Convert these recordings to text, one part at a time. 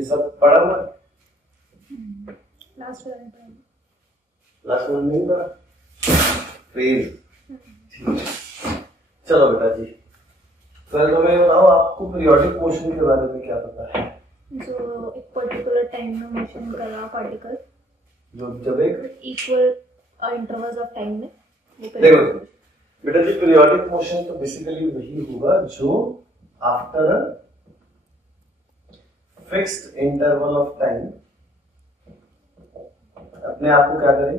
ये सब पढ़ा हुआ लास्ट वन नहीं पढ़ा फेज। चलो बेटा जी, फिर तुम्हें बताओ आपको पीरियोडिक मोशन के बारे में क्या पता है? जो एक पर्टिकुलर टाइम में मोशन कर रहा पार्टिकल, जो जब एक इक्वल इंटरवल्स ऑफ टाइम में। देखो बेटा जी, पीरियोडिक मोशन तो बेसिकली वही होगा जो after a fixed interval of time अपने आप को क्या करे,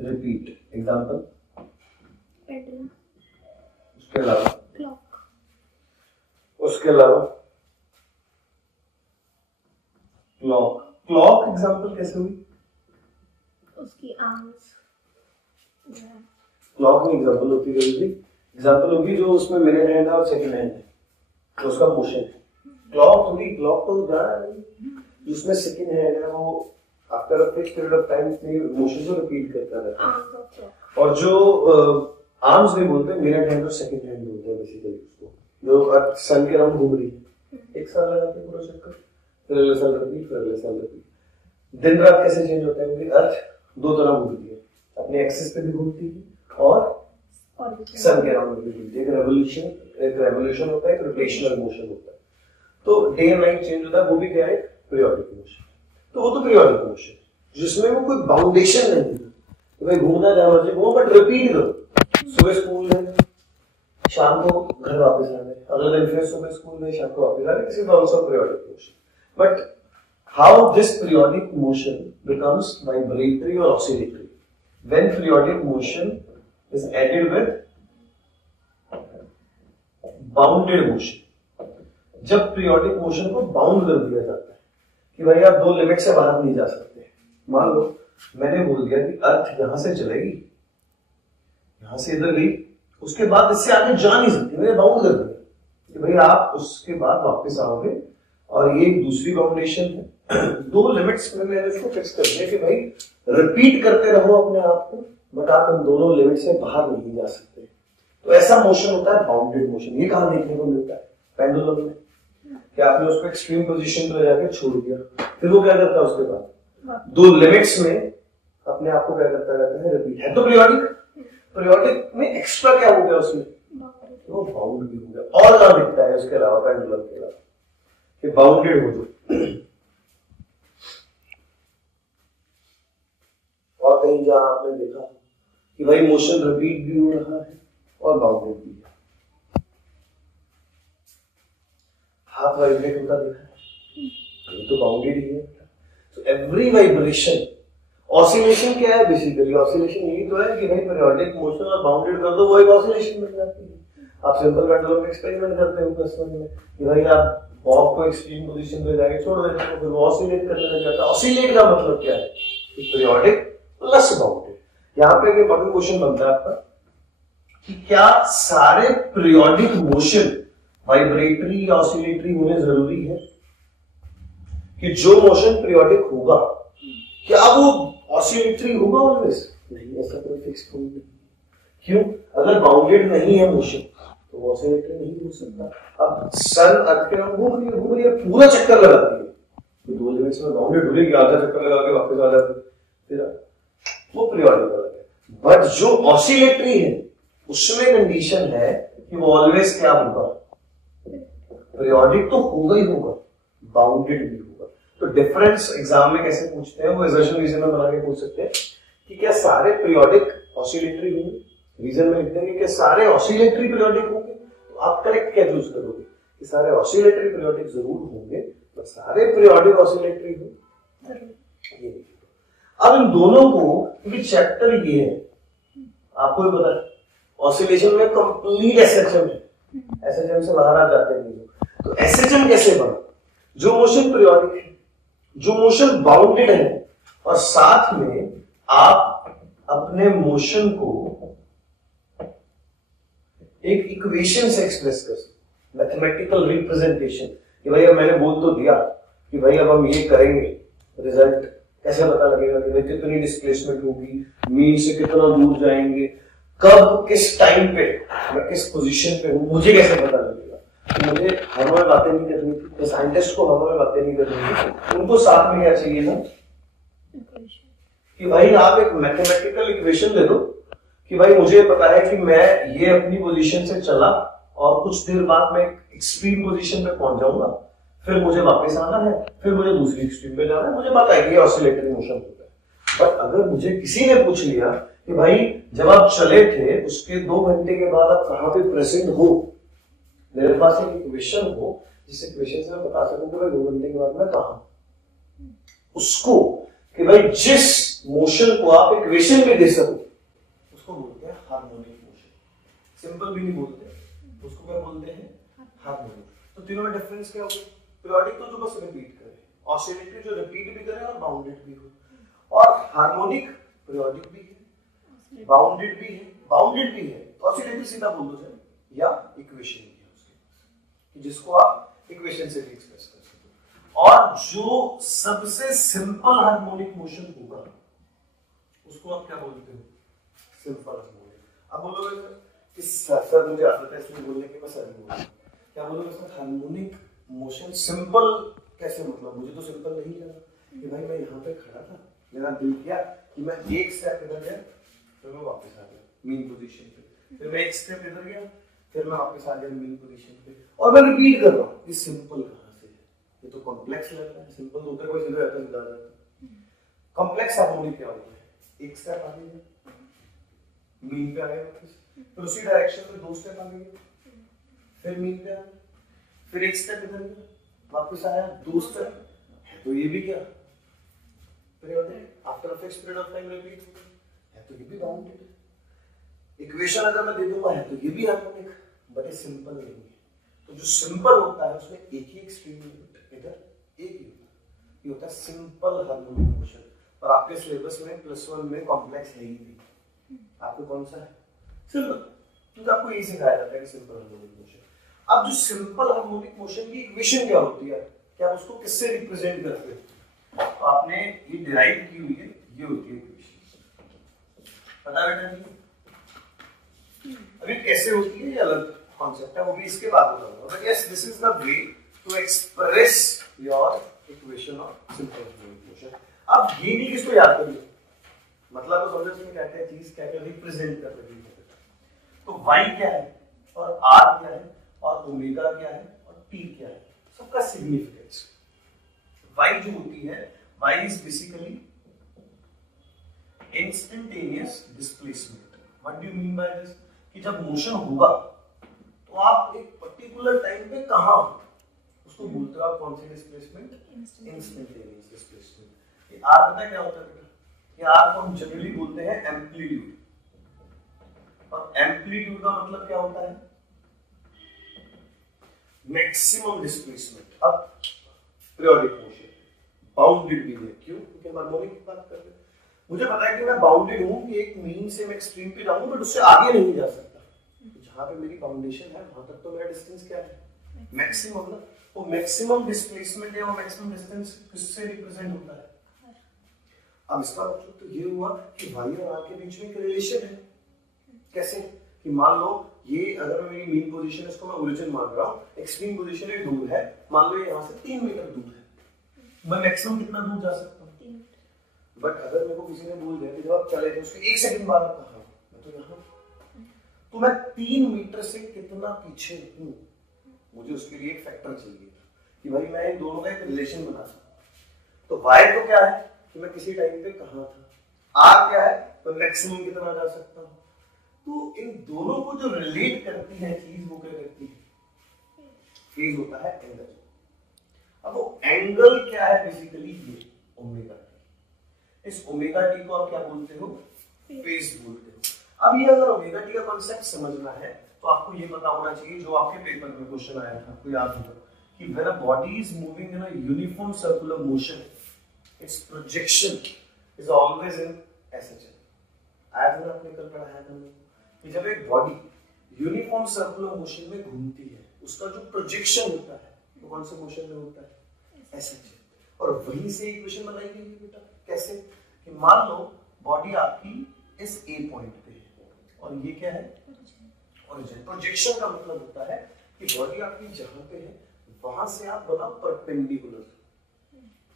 रिपीट। एग्जांपल, उसके अलावा क्लॉक एग्जांपल कैसे हुई? उसकी आर्म्स क्लॉक में एग्जांपल होती है, एग्जांपल होगी जो उसमें मिनट हैंड है और सेकंड हैंड है, तो उसका मोशन है। क्लॉक तो जाना नहीं, जिसमें सेकंड हैंड है वो after a fixed period of time motion को रिपीट करता रहता है। और जो आर्म्स भी बोलते हैं, मिनट हैंड और सेकंड हैंड बोलते हैं बेसिकली उसको, जो सन के राउंड घूम रही है, एक साल लगाते हैं पूरा चक्कर, फिर अगले साल रिपीट, फिर अगले साल रिपीट। दिन रात कैसे चेंज होता है? अर्थ दो तरह घूमती है, अपने एक्सिस पे भी घूमती है और सन के राउंड में भी घूमती है। एक रेवोल्यूशन होता है, एक रोटेशनल मोशन होता है। तो डे एंड नाइट चेंज होता है, वो भी क्या है? Periodic motion. तो वो तो पीरियोडिक मोशन जिसमें वो कोई बाउंडेशन नहीं है, तो भाई घूमना जहां मर्जी घूमो बट रिपीट करो। सुबह स्कूल में, शाम को घर वापस आने, अगले दिन फिर सुबह स्कूल में, शाम को वापस आने, this is also periodic motion. But how this periodic motion becomes vibratory और oscillatory when periodic motion is added with bounded motion. जब पीरियोडिक मोशन को बाउंड कर दिया जाता है कि भाई आप दो लिमिट से बाहर नहीं जा सकते। मान लो मैंने बोल दिया कि अर्थ यहां से चलेगी, यहां से इधर गई, उसके बाद इससे आगे जा नहीं सकती, मैंने बाउंड कर दिया कि भाई आप उसके बाद वापस आओगे, और ये दूसरी बाउंडेशन है। दो लिमिट्स में मैंने इसको फिक्स कर दिया कि भाई रिपीट करते रहो अपने आप को, बट आप इन दोनों लिमिट से बाहर नहीं जा सकते। तो ऐसा मोशन होता है बाउंडेड मोशन। ये कहां देखने को मिलता है? पेंडुलम में, कि आपने उसको एक्सट्रीम पोजीशन पे जाके छोड़ दिया, फिर वो क्या करता है उसके बाद दो लिमिट्स में अपने आप को क्या करता रहता है, रिपीट है। तो पीरियोडिक में एक्स्ट्रा क्या हो गया उसमें? वो बाउंड भी हो गया। और कहां दिखता है उसके अलावा, पेंडुलम के अलावा, कि बाउंडेड हो जो, और कहीं जहां आपने देखा कि भाई मोशन रिपीट भी हो रहा है और बाउंडेड भी है। हाथ वाइब्रेट होता देखा है, ये तो बाउंडेड ही है। तो एवरी वाइब्रेशन, ऑसिलेशन क्या है बेसिकली? ऑसिलेशन यही तो है कि भाई पीरियोडिक मोशन और बाउंडेड कर दो, वो एक ऑसिलेशन बन जाती है। आप सिंपल पेंडुलम एक्सपेरिमेंट करते हो क्लास में कि भाई आप बॉब को एक्सट्रीम पोजीशन पे जाके छोड़ देते हो, फिर वो ऑसिलेट करने लग जाता है। ऑसिलेट का मतलब क्या है? Periodic plus bounded. यहाँ पे एक इंपॉर्टेंट क्वेश्चन बनता है आपका कि क्या सारे पीरियोडिक मोशन वाइब्रेटरी या ऑसिलेटरी होने जरूरी है? कि जो मोशन पीरियोडिक होगा क्या वो ऑसिलेटरी होगा ऑलवेज? नहीं, ऐसा कोई फिक्स पॉइंट नहीं। क्यों? अगर बाउंडेड नहीं है मोशन तो वो ऑसिलेटरी नहीं हो सकता। अब सन अर्थ के राउंड घूम रही है, पूरा चक्कर लगाती है, तो दो लिमिट्स में बाउंडेड हो गई, आधा चक्कर लगा के वापस आ जाती है, फिर वो पीरियोडिक अलग है। बट जो ऑसिलेटरी है उसमें कंडीशन है कि वो ऑलवेज क्या होगा? पीरियोडिक तो होगा ही होगा, बाउंडेड भी होगा। तो डिफरेंस एग्जाम में कैसे पूछते हैं, वो एजर्शन रीजन में बना के पूछ सकते हैं कि क्या सारे पीरियोडिक ऑसिलेटरी होंगे? रीजन में लिख देंगे कि सारे ऑसिलेटरी पीरियोडिक होंगे, तो आप करेक्ट क्या चूज करोगे कि सारे ऑसिलेटरी पीरियोडिक जरूर होंगे, तो सारे पीरियोडिक ऑसिलेटरी होंगे। ये अब इन दोनों को, क्योंकि चैप्टर ये है, आपको भी पता है ऑसिलेशन में कंप्लीट एसएचएम है, एसएचएम से बाहर आ जाते हैं। तो एसएचएम कैसे बना? जो मोशन पीरियोडिक है, जो मोशन बाउंडेड है, और साथ में आप अपने मोशन को एक इक्वेशन से एक्सप्रेस कर सकते, मैथमेटिकल रिप्रेजेंटेशन, कि भाई अब मैंने बोल तो दिया कि भाई अब हम ये करेंगे, रिजल्ट कैसे पता लगेगा कि भाई कितनी डिस्प्लेसमेंट होगी, मीन से कितना दूर जाएंगे, कब किस टाइम पे मैं किस पोजीशन पे हूं, मुझे कैसे पता लगेगा? मुझे हवा में बातें नहीं करनी थी, साइंटिस्ट को हवा में बातें नहीं करनी थी, उनको साथ में क्या चाहिए था कि भाई आप एक मैथमेटिकल इक्वेशन दे दो कि भाई मुझे पता है कि मैं ये अपनी पोजीशन से चला और कुछ देर बाद मैं एक्सट्रीम पोजीशन पे पहुंच जाऊंगा, फिर मुझे वापस आना है, फिर मुझे दूसरी एक्सट्रीम पे जाना है, मुझे पता है कि ऑसिलेटरी मोशन होता है। बट अगर मुझे किसी ने पूछ लिया कि भाई जब आप चले थे उसके 2 घंटे के बाद आप कहाँ पे प्रेजेंट हो, मेरे पास एक इक्वेशन हो जिस इक्वेशन से मैं बता सकूं कि भाई 2 घंटे के बाद मैं कहाँ, उसको कि भाई जिस मोशन को आप इक्वेशन में दे सको उसको बोलते हैं हार्मोनिक मोशन। सिंपल भी नहीं बोलते, उसको क्या बोलते हैं, हार्मोनिक। तो तीनों में डिफरेंस क्या होगा, पीरियोडिक तो जो बस रिपीट करे, ऑसिलेटरी जो रिपीट भी करे और बाउंडेड भी हो, और हार्मोनिक पीरियोडिक भी है, बाउंडेड भी है, बाउंडेड भी है, ऑसिलेटरी सीधा बोल दो जाए, या इक्वेशन भी है उसके पास कि जिसको आप इक्वेशन से भी एक्सप्रेस कर सकते हो। और जो सबसे सिंपल हार्मोनिक मोशन होगा उसको आप क्या बोलते हो, सिंपल हार्मोनिक। अब बोलोगे कि सर मुझे आदत है इसमें बोलने की, मैं सर बोलूंगा, क्या बोलोगे सर हार्मोनिक मोशन सिंपल कैसे, मतलब मुझे तो सिंपल नहीं लगा कि भाई मैं यहाँ पे खड़ा था, मेरा दिल किया कि मैं एक स्टेप इधर गया, फिर मैं वापस आ गया मीन पोजीशन पे, फिर मैं एक स्टेप इधर गया, फिर मैं वापस आ गया मीन पोजीशन पे, और मैं रिपीट कर रहा हूँ। ये सिंपल कहाँ से है, ये तो कॉम्प्लेक्स लग रहा है, सिंपल होता है कोई सीधा जाता सीधा जाता। कॉम्प्लेक्स हार्मोनिक क्या होता है, एक स्टेप आगे गया, मीन पे आ गया वापस, फिर उसी डायरेक्शन में 2 स्टेप आगे गया, फिर मीन पे आ गया, फिर एक स्टेप इधर गया, वापस आया 2 स्टेप, तो ये भी क्या periodic, after a fixed period of time repeat है, तो ये भी बाउंडेड। इक्वेशन अगर मैं दे दूंगा है तो ये भी हार्मोनिक, बट ये सिंपल नहीं है। तो जो सिंपल होता है उसमें एक ही एक्सट्रीम इधर एक ही होता है, ये होता है सिंपल हार्मोनिक मोशन। और आपके सिलेबस में +1 में कॉम्प्लेक्स है ही नहीं, आपको कौन सा है, सिंपल, क्योंकि आपको यही सिखाया जाता है कि सिंपल हार्मोनिक मोशन। अब जो सिंपल हार्मोनिक मोशन की इक्वेशन क्या होती है, क्या उसको किससे रिप्रेजेंट करते हैं, तो आपने ये डिराइव की हुई है, ये होती है इक्वेशन, पता बेटा नहीं। अभी कैसे होती है ये अलग कॉन्सेप्ट है, वो भी इसके बाद बताऊंगा, but yes this is the way to express your equation of simple harmonic motion. अब ये नहीं किसको याद करिए, मतलब तो समझो इसमें क्या क्या चीज क्या क्या रिप्रेजेंट कर रही है। तो y क्या है और r क्या है और ओमेगा क्या है और t क्या है, सबका सिग्निफिकेंस। y जो होती है, y is basically instantaneous displacement. What do you mean by this, कि जब मोशन होगा तो आप एक पर्टिकुलर टाइम पे कहां, उसको बोलते हो आप कौन सी डिस्प्लेसमेंट, इंस्टेंटेनियस डिस्प्लेसमेंट। ये r पता क्या होता है बेटा, ये r को हम जनरली बोलते हैं एम्पलीट्यूड, और एम्पलीट्यूड का मतलब क्या होता है, मैक्सिमम डिस्प्लेसमेंट। अब पीरियोडिक मोशन बाउंडेड भी है, क्यों, क्योंकि हम हार्मोनिक की बात कर रहे हैं। मुझे पता है कि मैं बाउंडेड हूं कि एक मीन से मैं एक्सट्रीम पे जाऊंगा, बट उससे आगे नहीं जा सकता। तो जहां पे मेरी बाउंडेशन है वहां तक तो मेरा डिस्टेंस क्या है, मैक्सिमम ना। वो मैक्सिमम डिस्प्लेसमेंट है, वो मैक्सिमम डिस्टेंस किससे रिप्रेजेंट होता है। अब इसका मतलब तो ये हुआ कि y और r के बीच में एक रिलेशन है। कैसे, कि मान लो ये अगर मेरी मीन पोजीशन है, इसको मैं ओरिजिन मान रहा हूँ, एक्सट्रीम पोजीशन एक दूर है, मान लो यहाँ से 3 मीटर दूर है, मैं मैक्सिमम कितना दूर जा सकता हूँ, 3 मीटर। बट अगर मेरे को किसी ने बोल दिया कि जब आप चले थे उसके 1 सेकंड बाद आप कहाँ, मैं तो यहाँ, तो मैं 3 मीटर से कितना पीछे हूँ, मुझे उसके लिए एक फैक्टर चाहिए कि भाई मैं इन दोनों का एक रिलेशन बना सकूं। तो y तो क्या है कि मैं किसी टाइम पे कहाँ था, r क्या है तो मैक्सिमम कितना जा सकता हूँ। तो इन दोनों को जो रिलेट करती है चीज वो क्या करती है, फेज होता है एंगल। अब वो एंगल क्या है, बेसिकली ये ओमेगा टी। इस ओमेगा टी को आप क्या बोलते हो, फेज बोलते हो। अब ये अगर ओमेगा टी का कांसेप्ट समझना है तो आपको ये पता होना चाहिए, जो आपके पेपर में क्वेश्चन आया था, आपको याद होगा कि when a body is moving in a uniform circular motion, its projection is always in SHL। आया था ना, आपने कल पढ़ाया था कि जब एक बॉडी यूनिफॉर्म सर्कुलर मोशन में घूमती है, उसका जो प्रोजेक्शन होता है वो कौन से मोशन में होता है, SHL। और वहीं से इक्वेशन बनाई गई है बेटा। कैसे, कि मान लो बॉडी आपकी इस A पॉइंट पे है और ये क्या है, ओरिजिन। प्रोजेक्शन का मतलब होता है कि बॉडी आपकी जहां पे है वहां से आप बनाओ परपेंडिकुलर।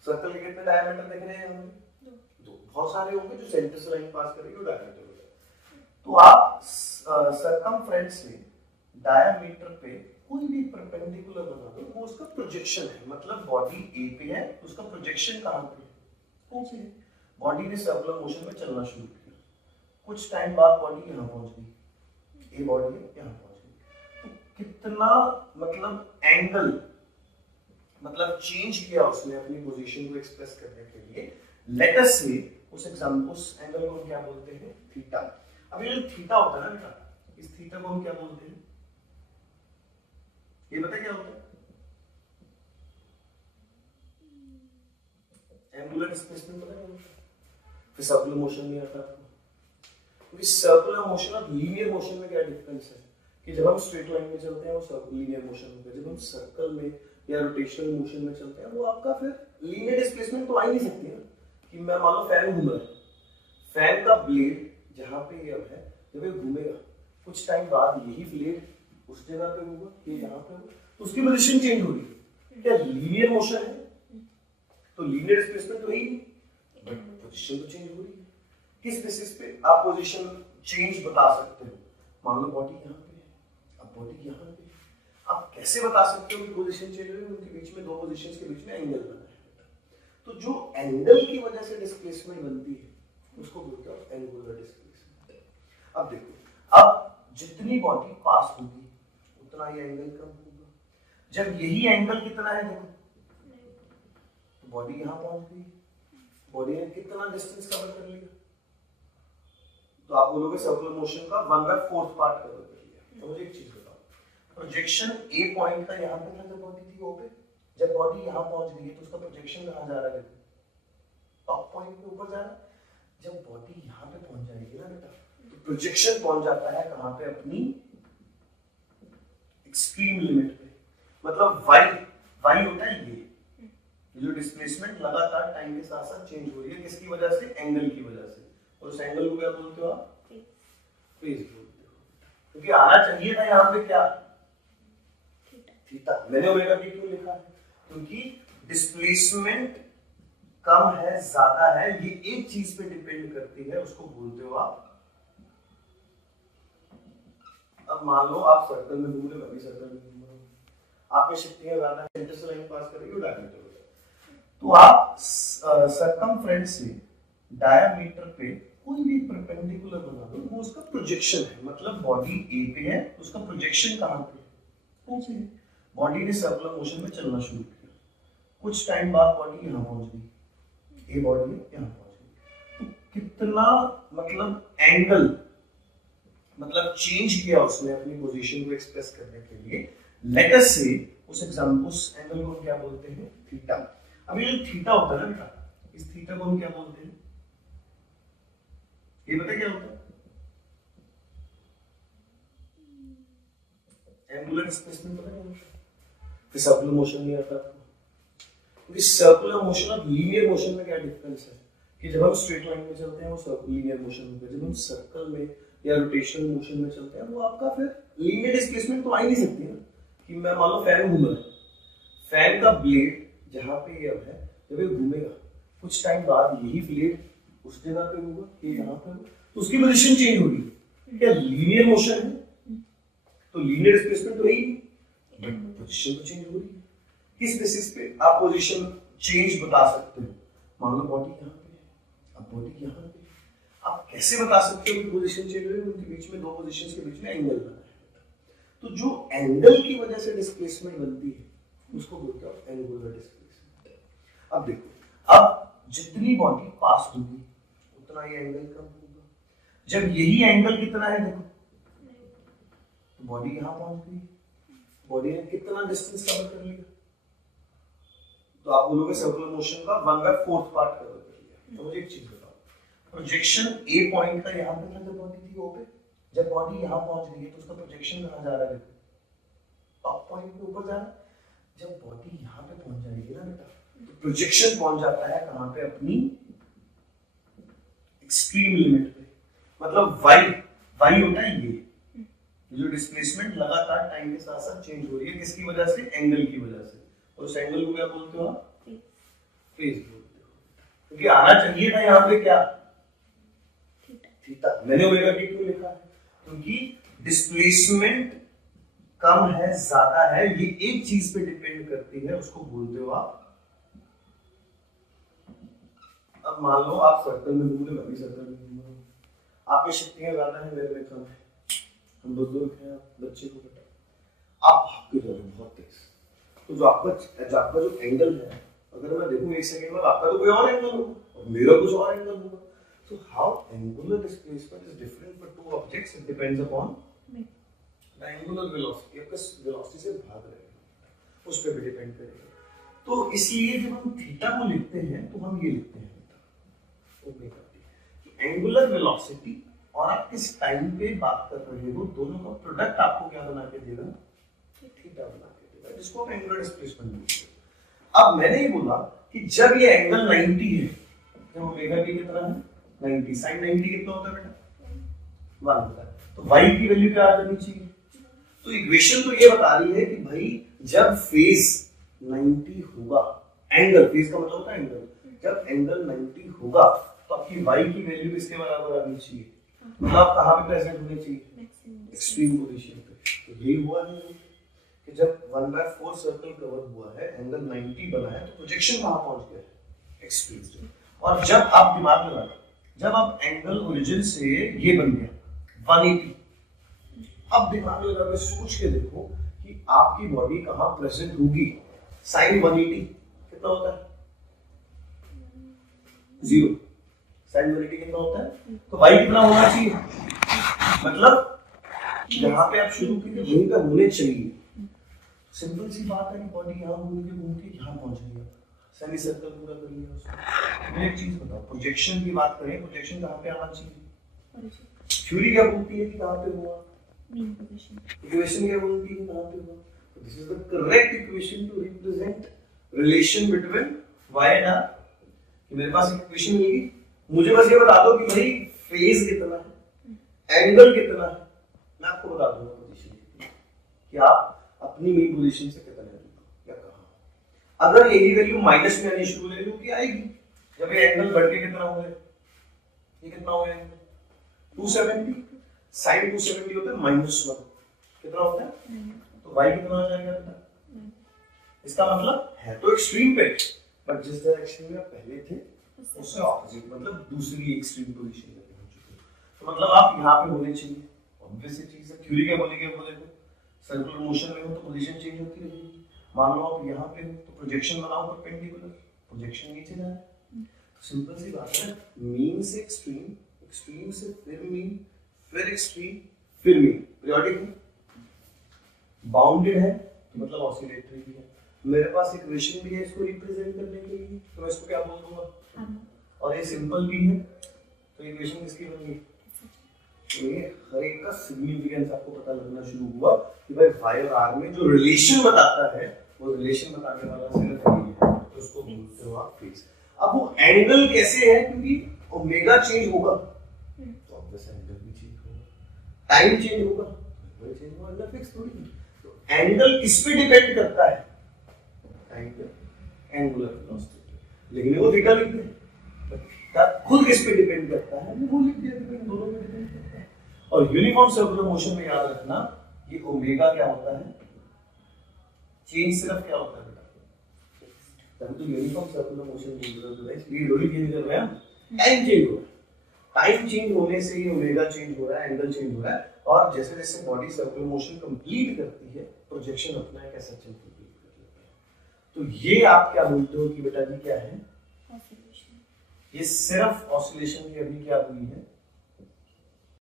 सर्कल के कितने डायमीटर दिख रहे हैं हमें? दो। बहुत सारे होंगे जो सेंटर से लाइन पास करेंगे वो डायमीटर हो जाएगा। तो आप सरकमफ्रेंस से डायमीटर पे कोई भी परपेंडिकुलर बना दो, वो उसका प्रोजेक्शन है। मतलब बॉडी ए पे है, उसका प्रोजेक्शन कहां पे है? कौन से? बॉडी ने सर्कुलर मोशन में चलना शुरू किया, कुछ टाइम बाद बॉडी यहां पहुंच गई, ए बॉडी यहां पहुंच गई। तो कितना मतलब एंगल मतलब चेंज किया उसने अपनी पोजीशन को एक्सप्रेस करने के लिए। लेट अस से उस एंगल को हम क्या बोलते हैं? थीटा। अब ये जो थीटा होता है ना बेटा, इस थीटा को हम क्या बोलते हैं? ये पता क्या होता है? एंगुलर डिस्प्लेसमेंट पता क्या होता है? फिर सर्कुलर मोशन नहीं आता आपको, क्योंकि सर्कुलर मोशन और लीनियर मोशन में क्या डिफरेंस है कि जब हम स्ट्रेट लाइन में चलते हैं वो लीनियर मोशन होता है, जब हम सर्कल में या रोटेशनल मोशन में चलते हैं वो आपका फिर लीनियर डिस्प्लेसमेंट तो आ ही नहीं सकती है कि मैं मान लो फैन घूम रहा है, फैन का ब्लेड जहां पे ये है जब ये घूमेगा कुछ टाइम बाद यही ब्लेड उस जगह पे होगा, ये यहाँ पे होगा, तो उसकी पोजीशन चेंज हो रही है। क्या लीनियर मोशन है? तो लीनियर डिस्प्लेसमेंट तो ही बट पोजीशन तो चेंज हो रही है। किस बेसिस पे आप पोजीशन चेंज बता सकते हो? मान लो बॉडी यहाँ पे है, अब बॉडी यहाँ पे है, आप कैसे बता सकते हो कि पोजीशन चेंज हो रही है? उनके बीच में दो पोजीशंस के बीच में एंगल बना है, तो जो एंगल की वजह से डिस्प्लेसमेंट बनती है उसको बोलते हैं एंगुलर डिस्प्लेसमेंट। अब देखो, अब जितनी बॉडी पास होगी उतना ही एंगल कम होगा। जब यही एंगल कितना है देखो, तो बॉडी यहां पहुंच गई, बॉडी ने कितना डिस्टेंस कवर कर लिया? तो आप बोलोगे सर्कुलर मोशन का 1/4 पार्ट कवर कर लिया। तो मुझे एक चीज बताओ, प्रोजेक्शन ए पॉइंट का यहां पे था जब बॉडी थी वो पे, जब बॉडी यहां पहुंच गई तो उसका प्रोजेक्शन कहां जा रहा है? टॉप पॉइंट पे ऊपर जा रहा है। जब बॉडी यहां पे पहुंच जाएगी ना बेटा, तो प्रोजेक्शन पहुंच जाता है कहां पे? अपनी एक्सट्रीम लिमिट पे। मतलब वाई होता है ये जो डिस्प्लेसमेंट लगातार टाइम के साथ साथ चेंज हो रही है, किसकी वजह से? एंगल की वजह से। और उस एंगल को क्या बोलते हो आप? फेज बोलते हो। क्योंकि आना चाहिए था यहाँ पे क्या? थीटा। मैंने ओमेगा टी क्यों लिखा है? क्योंकि डिस्प्लेसमेंट कम है ज्यादा है, ये एक चीज पे डिपेंड करती है, उसको बोलते हो आप। अब मान लो आप सर्कल में घूम रहे हो, मैं भी सर्कल में घूम रहा हूं, आप में शक्तियां ज्यादा सेंटर से लाइन पास करेगी, डायमीटर हो जाएगा। तो आप सरकमफ्रेंस से डायमीटर पे कोई भी परपेंडिकुलर बना दो, वो उसका प्रोजेक्शन है। मतलब बॉडी ए पे है, उसका प्रोजेक्शन कहां पे? कौन से? बॉडी ने सर्कुलर मोशन में चलना शुरू किया, कुछ टाइम बाद बॉडी यहां पहुंच गई, ए बॉडी यहां पहुंच गई। तो कितना मतलब एंगल मतलब चेंज किया उसने अपनी पोजीशन को एक्सप्रेस करने के लिए। लेट अस से उस एंगल को हम क्या बोलते हैं? थीटा। अब ये जो थीटा होता है ना बेटा, इस थीटा को हम क्या बोलते हैं? ये पता क्या होता है? एंगुलर डिस्प्लेसमेंट पता क्या होता है? फिर सर्कुलर मोशन नहीं आता आपको, क्योंकि सर्कुलर मोशन और लीनियर मोशन में क्या डिफरेंस है कि जब हम स्ट्रेट लाइन में चलते हैं वो लीनियर मोशन होता है, जब हम सर्कल में या रोटेशनल मोशन में चलते हैं वो आपका फिर लीनियर डिस्प्लेसमेंट तो आ ही नहीं सकती ना कि मैं मान लो फैन घूम रहा है, फैन का ब्लेड जहां पे ये है जब ये घूमेगा कुछ टाइम बाद यही ब्लेड उस जगह पे होगा, ये यहाँ पे होगा, तो उसकी पोजीशन चेंज होगी। क्या लीनियर मोशन है? तो लीनियर डिस्प्लेसमेंट तो ही बट पोजीशन तो चेंज हो रही है। किस बेसिस पे आप पोजीशन चेंज बता सकते हो? मान लो बॉडी यहाँ पे है, अब बॉडी यहाँ पे है, आप कैसे बता सकते हो कि पोजीशन चेंज हो रही है? उनके बीच में दो पोजीशंस के बीच में एंगल बना है, तो जो एंगल की वजह से डिस्प्लेसमेंट बनती है उसको बोलते हैं एंगुलर डिस्प्लेसमेंट। अब देखो, अब जितनी बॉडी पास होगी उतना ही एंगल कम होगा। जब यही एंगल कितना है देखो, तो बॉडी यहां पहुंच गई, बॉडी ने कितना डिस्टेंस कवर कर लिया? तो आप बोलोगे सर्कुलर मोशन का 1/4 पार्ट कवर कर लिया। तो मुझे एक चीज बताओ, प्रोजेक्शन ए पॉइंट का यहां पे था जब बॉडी थी वो पे, जब बॉडी यहां पहुंच गई है तो उसका प्रोजेक्शन कहां जा रहा है? टॉप पॉइंट पे ऊपर जा रहा है। जब बॉडी यहां पे पहुंच जाएगी ना बेटा, तो प्रोजेक्शन पहुंच जाता है कहां पे? अपनी एक्सट्रीम लिमिट पे। मतलब वाई होता है ये जो डिस्प्लेसमेंट लगातार टाइम के साथ साथ चेंज हो रही है, किसकी वजह से? एंगल की वजह से। और उस एंगल को क्या बोलते हो आप? फेज बोलते हो। क्योंकि आना चाहिए था यहाँ पे क्या? थीटा। मैंने ओमेगा टी क्यों लिखा है? क्योंकि डिस्प्लेसमेंट कम है ज्यादा है, ये एक चीज पे डिपेंड करती है, उसको बोलते हो आप। अब मान लो आप सर्कल में घूम रहे, मैं भी सर्कल में घूम रहा हूँ, आप में शक्तियां ज्यादा है, मेरे में कम है, हम बुजुर्ग हैं, बच्चे को पता, आप भाग के जा रहे हो बहुत तेज, तो जो आपका जो एंगल है, अगर मैं देखूं एक सेकंड में, आपका तो कोई और एंगल होगा और मेरा कुछ और एंगल होगा। So how angular displacement is different for two objects? It depends upon the angular velocity. आपका velocity से भाग रहे हैं, उस पर भी डिपेंड करेगा। तो इसलिए जब हम थीटा को लिखते हैं तो हम ये लिखते हैं ओमेगा टी, कि एंगुलर वेलोसिटी और आप किस टाइम पे बात कर रहे हो, दोनों का प्रोडक्ट आपको क्या बना के देगा? थीटा बना के देगा, जिसको हम एंगुलर डिस्प्लेसमेंट बोलते हैं। अब मैंने ये बोला कि जब ये एंगल 90 है, जब ओमेगा टी कितना है? 90। sin 90 कितना होता है बेटा? 1 होता है। तो y की वैल्यू क्या आ जानी चाहिए? तो इक्वेशन तो ये बता रही है कि भाई जब फेज 90 होगा, एंगल, फेज का मतलब होता है एंगल, जब एंगल 90 होगा तो आपकी y की वैल्यू किसके बराबर आनी चाहिए? मतलब आप कहां पे प्रेजेंट होने चाहिए? एक्सट्रीम पोजीशन पे। तो यही हुआ है कि जब 1/4 सर्कल कवर हुआ है, एंगल 90 बना है, तो प्रोजेक्शन कहां पहुंच गया है? एक्सट्रीम। और जब आप दिमाग लगाना, जब आप एंगल ओरिजिन से ये बन गया 180, अब दिमाग लगा के सोच के देखो कि आपकी बॉडी कहां प्रेजेंट होगी। साइन 180 कितना होता है? 0। साइन 180 कितना होता है? तो y कितना होना चाहिए? मतलब जहां पे आप शुरू किए वहीं पे होने चाहिए। सिंपल सी बात है कि बॉडी यहां घूम के यहां पहुंच गई, सेमी सर्कल पूरा कर लिया उसको। एक चीज बताओ, प्रोजेक्शन की बात करें, प्रोजेक्शन कहां पे आना चाहिए? थ्योरी क्या बोलती है कि कहां पे हुआ? Mean position. इक्वेशन क्या बोलती है कहां पे हुआ? तो this is the correct equation two represent relation between y and r। कि मेरे पास इक्वेशन मिलेगी, मुझे बस ये बता दो कि भाई फेज कितना है, एंगल कितना है, मैं आपको बता दूंगा पोजीशन कितनी, कि आप अपनी मीन पोजीशन से कितना है या कहां। अगर यही वैल्यू माइनस में आनी शुरू ले लूं कि आएगी, जब ये एंगल बढ़ के कितना हो गया, ये कितना हो गया? 270। साइन 270 होता है -1, कितना होता है? तो y कितना आ जाएगा बेटा? इसका मतलब है तो एक्सट्रीम पे, बट जिस डायरेक्शन में आप पहले थे उससे ऑपोजिट, मतलब दूसरी एक्सट्रीम पोजीशन में पहुंच चुके हो। तो मतलब आप यहाँ पे होने चाहिए, ऑब्वियस चीज है। थ्योरी क्या बोलेगी? बोले तो सर्कुलर मोशन में हो तो पोजीशन चेंज होती रहेगी। मान लो आप यहाँ पे हो तो प्रोजेक्शन बनाओ परपेंडिकुलर, प्रोजेक्शन नीचे जाए। सिंपल सी बात है, मीन से एक्सट्रीम, एक्सट्रीम से फिर मीन, फिर एक्सट्रीम, फिर मीन। पीरियोडिक है, बाउंडेड है, तो मतलब ऑसिलेटरी भी है। मेरे पास इक्वेशन भी है इसको रिप्रेजेंट करने के लिए, तो मैं इसको क्या बोल दूंगा? और ये सिंपल भी है, तो इक्वेशन किसकी बन गई? तो ये हर एक का सिग्निफिकेंस आपको पता लगना शुरू हुआ कि भाई y और r में जो रिलेशन बताता है, वो रिलेशन बताने वाला सिर्फ यही है, तो उसको बोलते हो आप फेज। अब वो एंगल कैसे है? क्योंकि ओमेगा चेंज होगा तो ऑब्वियस एंगल भी चेंज होगा, टाइम चेंज होगा तो चेंज होगा, एंगल फिक्स थोड़ी है। तो एंगल किस पे डिपेंड करता है? टाइम पे, एंगुलर वेलोसिटी पे। लेकिन वो थीटा लिखते हैं, खुद किस पे डिपेंड करता है? वो लिख दिया, दोनों पे डिपेंड करता है। और यूनिफॉर्म सर्कुलर मोशन में याद रखना, ये ओमेगा क्या होता है? चेंज सिर्फ क्या होता है बेटा? तब तो यूनिफॉर्म सर्कुलर मोशन बोल रहे हो, इसलिए रोली चेंज कर रहे हैं, टाइम चेंज हो रहा है। टाइम चेंज होने से ही ओमेगा चेंज हो रहा है, एंगल चेंज हो रहा है। और जैसे जैसे बॉडी सर्कुलर मोशन कंप्लीट करती है, प्रोजेक्शन अपना एक ऐसा चेंज कंप्लीट कर लेता है। तो ये आप क्या बोलते हो कि बेटा जी क्या है? ये सिर्फ ऑसिलेशन की अभी क्या हुई है?